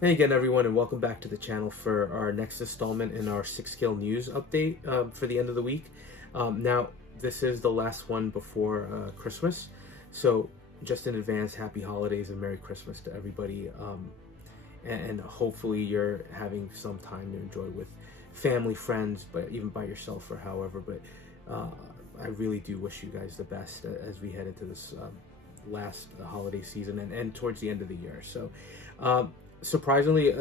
Hey again, everyone, and welcome back to the channel for our next installment in our 6-scale news update for the end of the week. Now, this is the last one before Christmas, so just in advance, happy holidays and Merry Christmas to everybody. And hopefully you're having some time to enjoy with family, friends, but even by yourself or however. But I really do wish you guys the best as we head into this last holiday season and towards the end of the year. So surprisingly,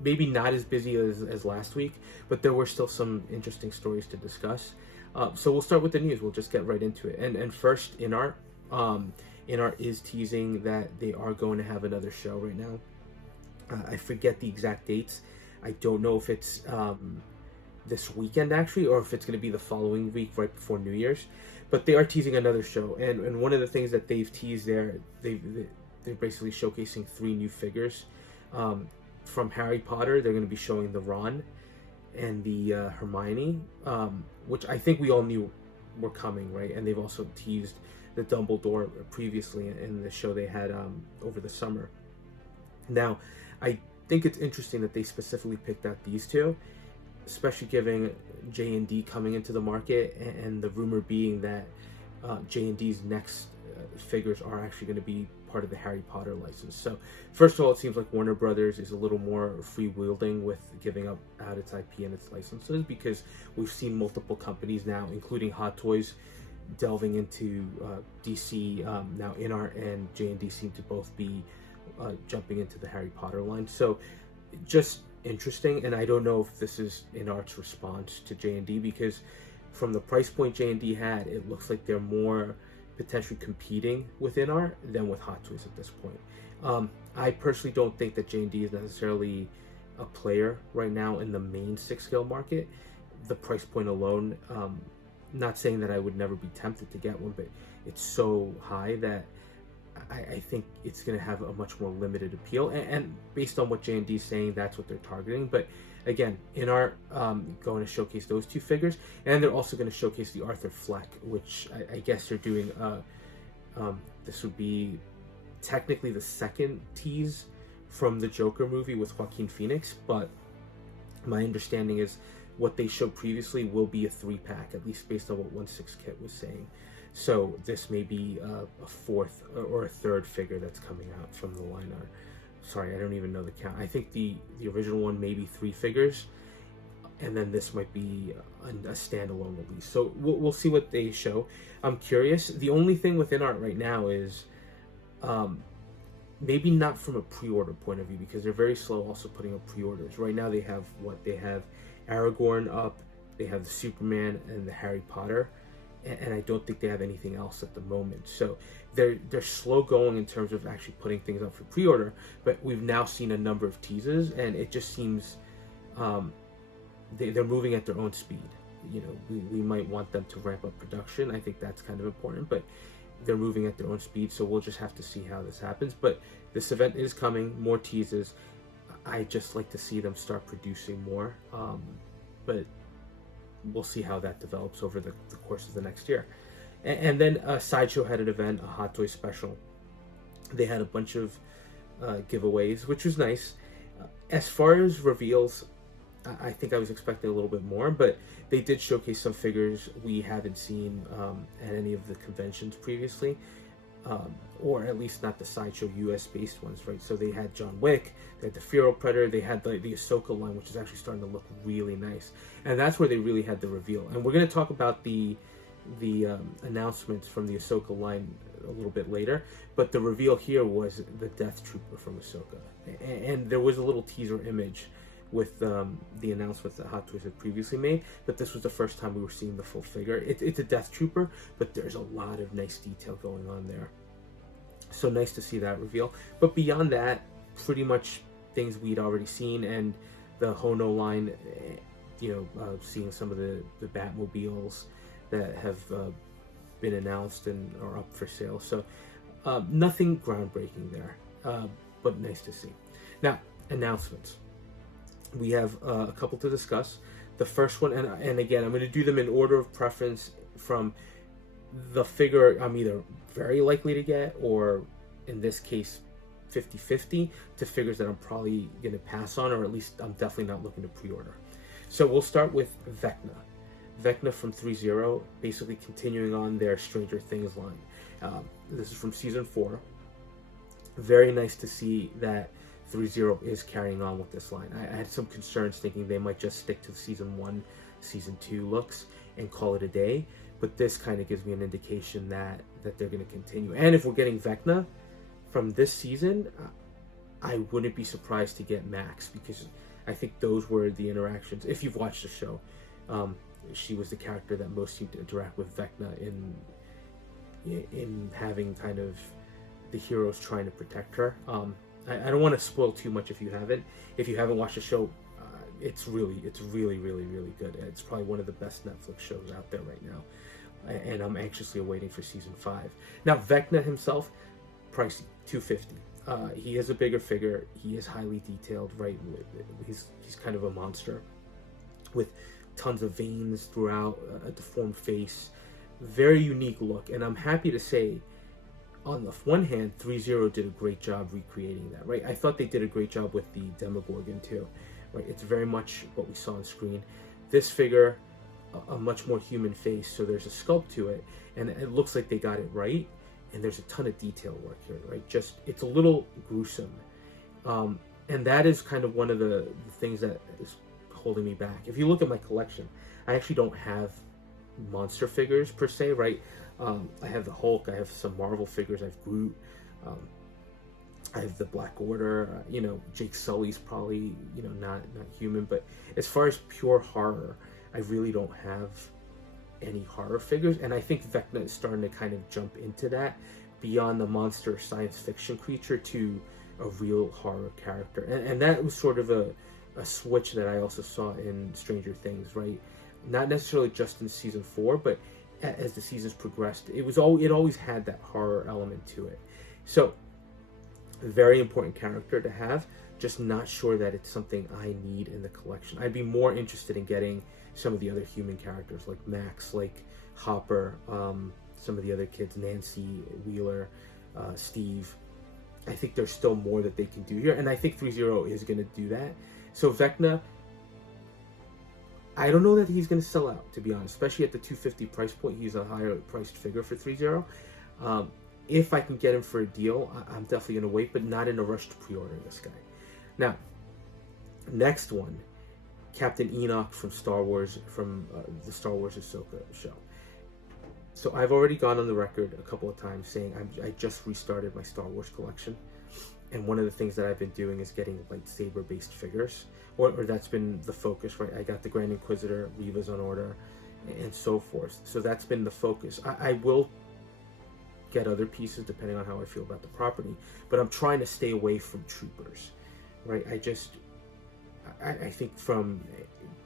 maybe not as busy as last week, but there were still some interesting stories to discuss. So we'll start with the news. We'll just get right into it. And first, INART. INART is teasing that they are going to have another show right now. I forget the exact dates. I don't know if it's this weekend actually, or if it's going to be the following week right before New Year's. But they are teasing another show, and one of the things that they've teased there, they're basically showcasing 3 new figures. From Harry Potter, they're going to be showing the Ron and the Hermione, which I think we all knew were coming, right? And they've also teased the Dumbledore previously in the show they had over the summer. Now, I think it's interesting that they specifically picked out these two, especially given J&D coming into the market, and the rumor being that J&D's next figures are actually going to be part of the Harry Potter license. So first of all, it seems like Warner Brothers is a little more freewheeling with giving out its IP and its licenses, because we've seen multiple companies now, including Hot Toys, delving into DC. Now INART and J&D seem to both be jumping into the Harry Potter line. So just interesting, and I don't know if this is INART's response to J&D, because from the price point J&D had, it looks like they're more potentially competing with INART than with Hot Toys at this point. I personally don't think that J&D is necessarily a player right now in the main 6-scale market. The price point alone, not saying that I would never be tempted to get one, but it's so high that I think it's going to have a much more limited appeal. And based on what J&D is saying, that's what they're targeting. But again, INART going to showcase those 2 figures, and they're also going to showcase the Arthur Fleck, which I guess they're doing. This would be technically the second tease from the Joker movie with Joaquin Phoenix, but my understanding is what they showed previously will be a 3-pack, at least based on what 1/6 Kit was saying. So this may be a 4th or a 3rd figure that's coming out from the line. Sorry, I don't even know the count. I think the original one may be 3 figures, and then this might be a standalone release. So we'll see what they show. I'm curious. The only thing with INART right now is maybe not from a pre-order point of view, because they're very slow also putting up pre-orders. Right now they have Aragorn up, they have the Superman and the Harry Potter, and I don't think they have anything else at the moment. So they're slow going in terms of actually putting things up for pre-order, but we've now seen a number of teases, and it just seems they're moving at their own speed. You know, we might want them to ramp up production. I think that's kind of important, but they're moving at their own speed, so we'll just have to see how this happens. But this event is coming, more teases. I just like to see them start producing more, but we'll see how that develops over the course of the next year. And then Sideshow had an event, a Hot Toy special. They had a bunch of giveaways, which was nice. As far as reveals, I think I was expecting a little bit more, but they did showcase some figures we haven't seen at any of the conventions previously, or at least not the Sideshow US-based ones, right? So they had John Wick, they had the Feral Predator, they had the AHSOKA line, which is actually starting to look really nice. And that's where they really had the reveal. And we're going to talk about the announcements from the AHSOKA line a little bit later, but the reveal here was the Death Trooper from AHSOKA. And there was a little teaser image with the announcements that Hot Toys had previously made, but this was the first time we were seeing the full figure. It's a Death Trooper, but there's a lot of nice detail going on there. So nice to see that reveal. But beyond that, pretty much things we'd already seen, and the Hono line, you know, seeing some of the Batmobiles that have been announced and are up for sale. So nothing groundbreaking there, but nice to see. Now, announcements. We have a couple to discuss. The first one, and again, I'm going to do them in order of preference from the figure I'm either very likely to get, or in this case, 50-50 to figures that I'm probably going to pass on, or at least I'm definitely not looking to pre-order. So we'll start with VECNA. VECNA from THREEZERO, basically continuing on their Stranger Things line. This is from season 4. Very nice to see that THREEZERO is carrying on with this line. I had some concerns thinking they might just stick to the season 1, season 2 looks and call it a day, but this kind of gives me an indication that they're going to continue. And if we're getting VECNA from this season, I wouldn't be surprised to get Max, because I think those were the interactions. If you've watched the show, she was the character that most seemed to interact with VECNA in having kind of the heroes trying to protect her. I don't want to spoil too much if you haven't. If you haven't watched the show, it's really good. It's probably one of the best Netflix shows out there right now, and I'm anxiously awaiting for season 5. Now, VECNA himself, pricey, $250. He is a bigger figure. He is highly detailed, right? He's kind of a monster with tons of veins throughout, a deformed face, very unique look. And I'm happy to say, on the one hand, THREEZERO did a great job recreating that, right? I thought they did a great job with the Demogorgon too, right? It's very much what we saw on screen. This figure, a much more human face, so there's a sculpt to it, and it looks like they got it right. And there's a ton of detail work here, right? Just, it's a little gruesome. And that is kind of one of the things that is holding me back. If you look at my collection, I actually don't have monster figures per se, right? I have the Hulk, I have some Marvel figures, I have Groot, I have the Black Order, Jake Sully's probably, not human, but as far as pure horror, I really don't have any horror figures, and I think VECNA is starting to kind of jump into that, beyond the monster science fiction creature to a real horror character, and that was sort of a switch that I also saw in Stranger Things, right? Not necessarily just in season 4, but as the seasons progressed, it always had that horror element to it. So, a very important character to have, just not sure that it's something I need in the collection. I'd be more interested in getting some of the other human characters like Max, like Hopper, some of the other kids, Nancy, Wheeler, Steve. I think there's still more that they can do here, and I think THREEZERO is going to do that. So VECNA, I don't know that he's going to sell out, to be honest, especially at the $250 price point. He's a higher priced figure for THREEZERO. If I can get him for a deal, I'm definitely going to wait, but not in a rush to pre-order this guy. Now, next one, Captain Enoch from Star Wars, from the Star Wars AHSOKA show. So I've already gone on the record a couple of times saying I just restarted my Star Wars collection, and one of the things that I've been doing is getting lightsaber based figures, or that's been the focus, right? I got the Grand Inquisitor, Reva's on order, and so forth. So that's been the focus. I will get other pieces depending on how I feel about the property, but I'm trying to stay away from troopers, right? I think from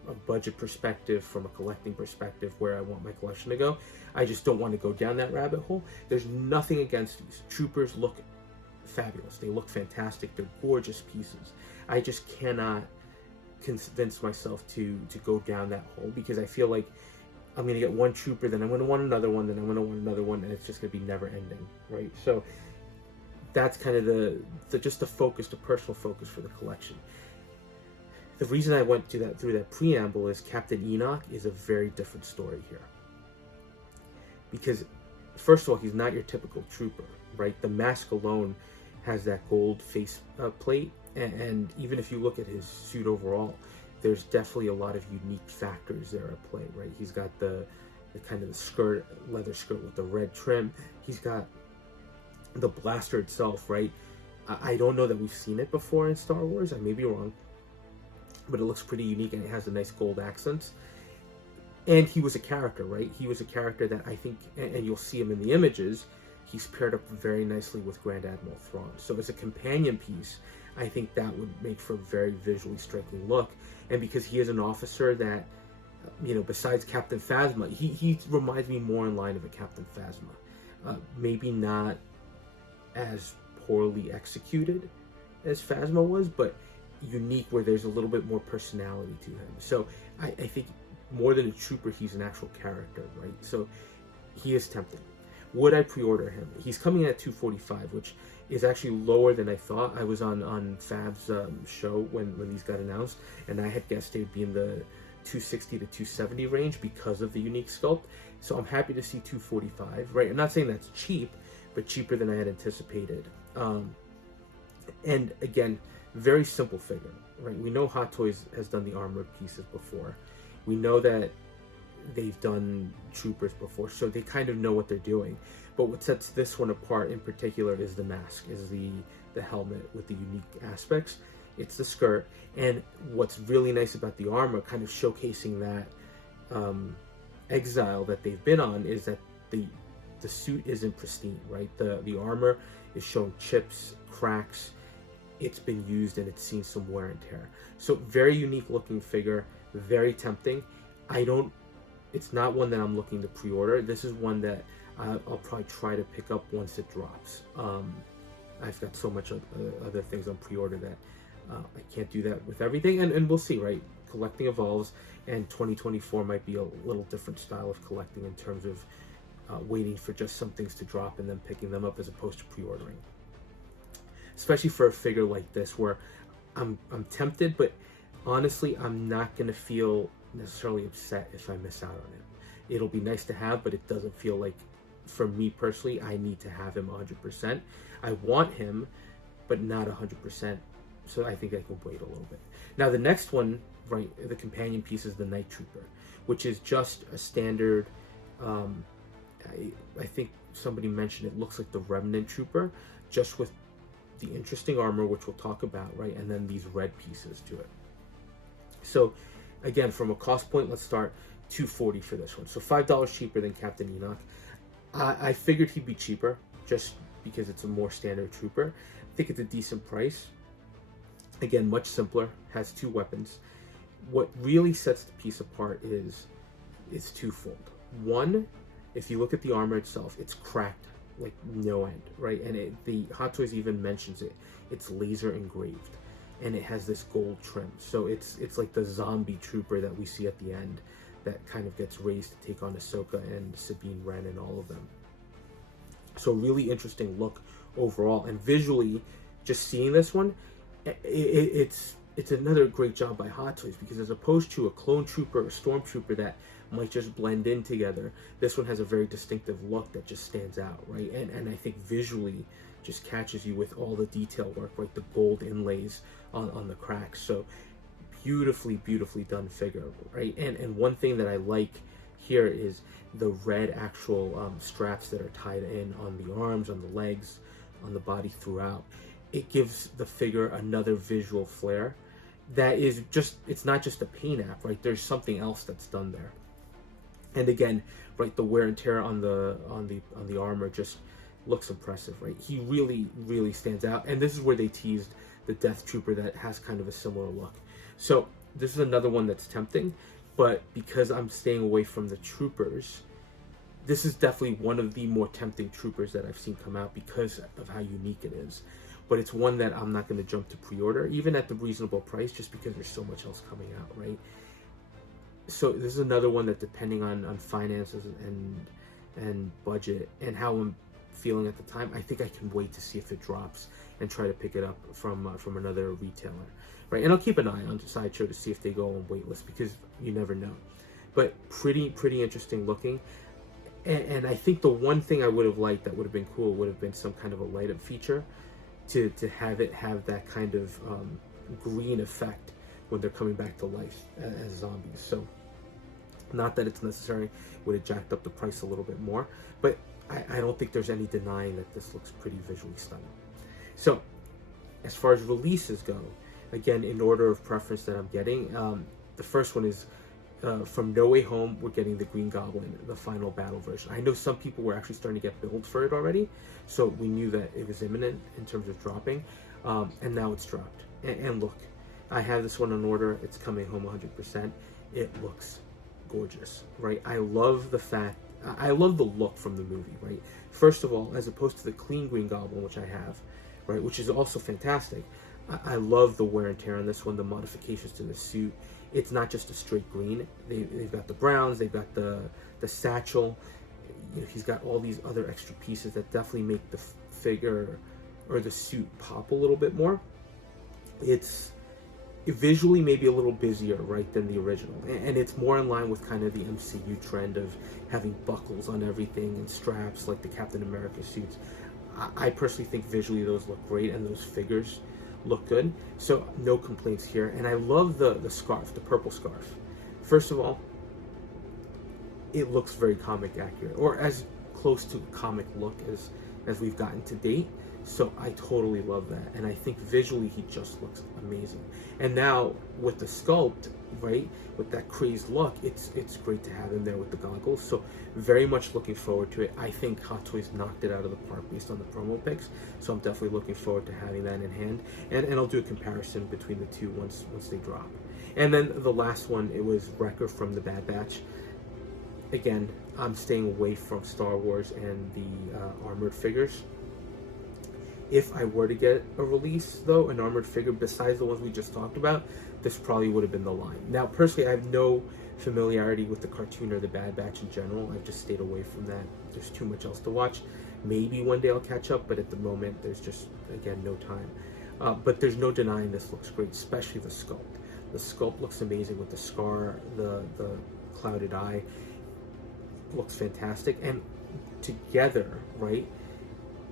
a budget perspective, from a collecting perspective, where I want my collection to go, I just don't want to go down that rabbit hole. There's nothing against these. Troopers look fabulous. They look fantastic. They're gorgeous pieces. I just cannot convince myself to go down that hole, because I feel like I'm going to get one trooper, then I'm going to want another one, then I'm going to want another one, and it's just going to be never ending, right? So that's kind of the focus, the personal focus for the collection. The reason I went through that preamble is Captain Enoch is a very different story here. Because, first of all, he's not your typical trooper, right? The mask alone has that gold face plate, and even if you look at his suit overall, there's definitely a lot of unique factors there at play, right? He's got the kind of the skirt, leather skirt with the red trim. He's got the blaster itself, right? I don't know that we've seen it before in Star Wars. I may be wrong, but it looks pretty unique, and it has a nice gold accents. And he was a character, right? He was a character that I think, and you'll see him in the images, he's paired up very nicely with Grand Admiral Thrawn. So as a companion piece, I think that would make for a very visually striking look. And because he is an officer that, besides Captain Phasma, he reminds me more in line of a Captain Phasma. Maybe not as poorly executed as Phasma was, but unique, where there's a little bit more personality to him. So I think more than a trooper, he's an actual character, right? So he is tempting. Would I pre-order him? He's coming in at $245, which is actually lower than I thought. I was on Fab's show when these got announced, and I had guessed it would be in the 260 to 270 range because of the unique sculpt. So I'm happy to see 245, right? I'm not saying that's cheap, but cheaper than I had anticipated. And again, very simple figure, right? We know Hot Toys has done the armored pieces before. We know that they've done troopers before, so they kind of know what they're doing. But what sets this one apart in particular is the mask, is the helmet with the unique aspects. It's the skirt, and what's really nice about the armor, kind of showcasing that exile that they've been on, is that the suit isn't pristine, right? The armor is showing chips, cracks. It's been used and it's seen some wear and tear. So very unique looking figure, very tempting. It's not one that I'm looking to pre-order. This is one that I'll probably try to pick up once it drops. I've got so much other things on pre-order that I can't do that with everything, and we'll see, right? Collecting evolves, and 2024 might be a little different style of collecting in terms of waiting for just some things to drop and then picking them up as opposed to pre-ordering. Especially for a figure like this, where I'm tempted, but honestly, I'm not going to feel necessarily upset if I miss out on it. It'll be nice to have, but it doesn't feel like, for me personally, I need to have him 100%. I want him, but not 100%. So I think I can wait a little bit. Now the next one, right, the companion piece is the Night Trooper, which is just a standard, I think somebody mentioned it looks like the Remnant Trooper, just with the interesting armor, which we'll talk about, right, and then these red pieces to it. So again, from a cost point, let's start $240 for this one. So $5 cheaper than Captain Enoch. I figured he'd be cheaper just because it's a more standard trooper. I think it's a decent price. Again, much simpler, has 2 weapons. What really sets the piece apart is twofold. One, if you look at the armor itself, it's cracked like no end, right? And the Hot Toys even mentions it. It's laser engraved, and it has this gold trim. So it's like the zombie trooper that we see at the end that kind of gets raised to take on Ahsoka and Sabine Wren and all of them. So really interesting look overall, and visually, just seeing this one, it's another great job by Hot Toys, because as opposed to a clone trooper or stormtrooper that might just blend in together, this one has a very distinctive look that just stands out, right? And I think visually just catches you with all the detail work, right? The gold inlays on the cracks. So beautifully done figure, right? And one thing that I like here is the red actual straps that are tied in on the arms, on the legs, on the body throughout. It gives the figure another visual flair that is just, it's not just a paint app, right? There's something else that's done there. And again, right, the wear and tear on the armor just looks impressive, right? He really stands out. And this is where they teased the Death Trooper that has kind of a similar look. So this is another one that's tempting, but because I'm staying away from the troopers, this is definitely one of the more tempting troopers that I've seen come out because of how unique it is. But it's one that I'm not going to jump to pre-order, even at the reasonable price, just because there's so much else coming out, right? So this is another one that, depending on finances and budget and how I'm feeling at the time, I think I can wait to see if it drops and try to pick it up from another retailer, right? And I'll keep an eye on Sideshow to see if they go on waitlist, because you never know. But pretty interesting looking. And I think the one thing I would have liked that would have been cool would have been some kind of a light up feature to have it have that kind of green effect when they're coming back to life as zombies. So not that it's necessary, would have jacked up the price a little bit more, but I don't think there's any denying that this looks pretty visually stunning. So as far as releases go, again, in order of preference that I'm getting, the first one is from No Way Home. We're getting the Green Goblin, the final battle version. I know some people were actually starting to get builds for it already, so we knew that it was imminent in terms of dropping, and now it's dropped. And look, I have this one on order. It's coming home 100%. It looks gorgeous, right? I love the look from the movie, right? First of all, as opposed to the clean Green Goblin, which I have, right, which is also fantastic, I love the wear and tear on this one, the modifications to the suit. It's not just a straight green. They've got the browns, they've got the satchel. he's got all these other extra pieces that definitely make the figure or the suit pop a little bit more. It's visually maybe a little busier, right, than the original, and it's more in line with kind of the MCU trend of having buckles on everything and straps like the Captain America suits. I personally think visually those look great, and those figures look good, so no complaints here. And I love the scarf, the purple scarf. First of all, it looks very comic accurate, or as close to comic look as we've gotten to date. So I totally love that, and I think visually he just looks amazing. And now with the sculpt, right, with that crazed look, it's great to have him there with the goggles. So very much looking forward to it. I think Hot Toys knocked it out of the park based on the promo pics, so I'm definitely looking forward to having that in hand. And I'll do a comparison between the two once they drop. And then the last one, it was Wrecker from the Bad Batch. Again, I'm staying away from Star Wars and the armored figures. If I were to get a release, though, an armored figure besides the ones we just talked about, this probably would have been the line. Now, personally, I have no familiarity with the cartoon or the Bad Batch in general. I've just stayed away from that. There's too much else to watch. Maybe one day I'll catch up, but at the moment, there's just, again, no time. But there's no denying this looks great, especially the sculpt. The sculpt looks amazing with the scar, the clouded eye. Looks fantastic. And together, right,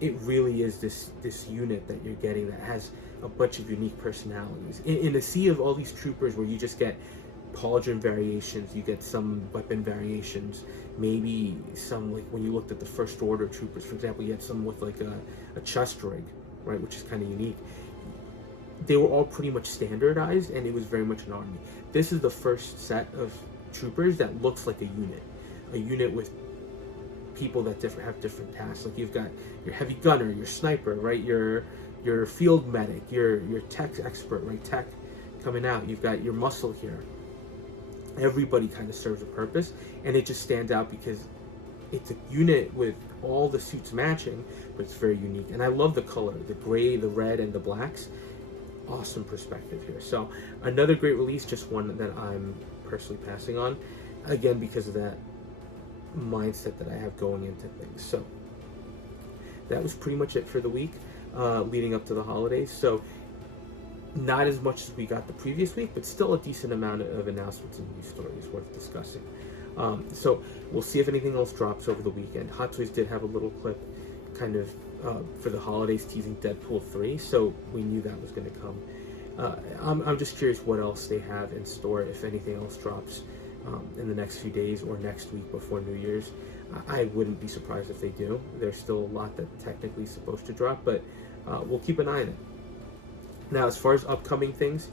it really is this unit that you're getting that has a bunch of unique personalities. In a sea of all these troopers where you just get pauldron variations, you get some weapon variations, maybe some, like when you looked at the First Order troopers, for example, you had some with like a chest rig, right, which is kind of unique. They were all pretty much standardized, and it was very much an army. This is the first set of troopers that looks like a unit with people that have different tasks. Like you've got your heavy gunner, your sniper, right? Your field medic, your tech expert, right? Tech coming out. You've got your muscle here. Everybody kind of serves a purpose, and it just stands out because it's a unit with all the suits matching, but it's very unique. And I love the color, the gray, the red, and the blacks. Awesome perspective here. So another great release, just one that I'm personally passing on, again because of that mindset that I have going into things. So that was pretty much it for the week leading up to the holidays. So not as much as we got the previous week, but still a decent amount of announcements and news stories worth discussing. So we'll see if anything else drops over the weekend. Hot Toys did have a little clip kind of for the holidays teasing Deadpool 3, so we knew that was going to come. I'm just curious what else they have in store, if anything else drops in the next few days or next week before New Year's. I wouldn't be surprised if they do. There's still a lot that technically is supposed to drop, but we'll keep an eye on it. Now, as far as upcoming things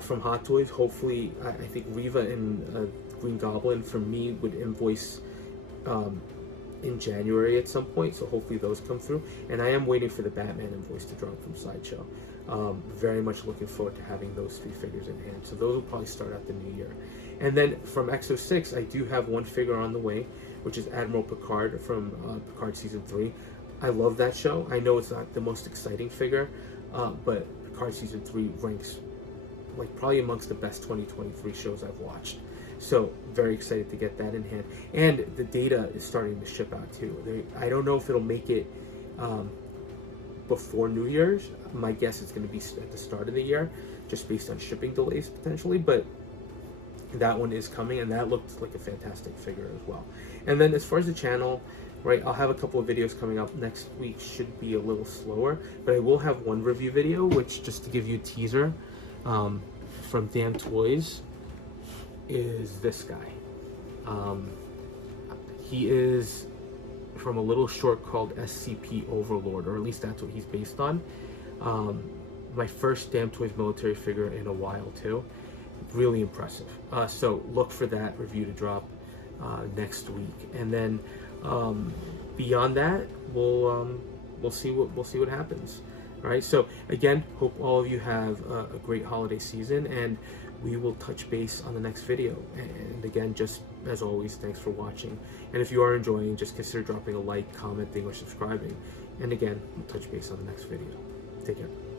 from Hot Toys, hopefully, I think Reva and Green Goblin, for me, would invoice in January at some point, so hopefully those come through. And I am waiting for the Batman invoice to drop from Sideshow. Very much looking forward to having those three figures in hand. So those will probably start out the new year. And then from X06, I do have one figure on the way, which is Admiral Picard from Picard Season 3. I love that show. I know it's not the most exciting figure, but Picard Season 3 ranks like probably amongst the best 2023 shows I've watched. So very excited to get that in hand. And the data is starting to ship out too. I don't know if it'll make it before New Year's. My guess is going to be at the start of the year, just based on shipping delays potentially, but that one is coming, and that looked like a fantastic figure as well. And then as far as the channel, right, I'll have a couple of videos coming up next week. Should be a little slower, but I will have one review video, which, just to give you a teaser, from Damn Toys, is this guy. He is from a little short called SCP Overlord, or at least that's what he's based on. My first Damn Toys military figure in a while too. Really impressive. So look for that review to drop next week, and then beyond that, we'll see what happens. All right. So again, hope all of you have a great holiday season, and we will touch base on the next video. And again, just as always, thanks for watching. And if you are enjoying, just consider dropping a like, commenting, or subscribing. And again, we'll touch base on the next video. Take care.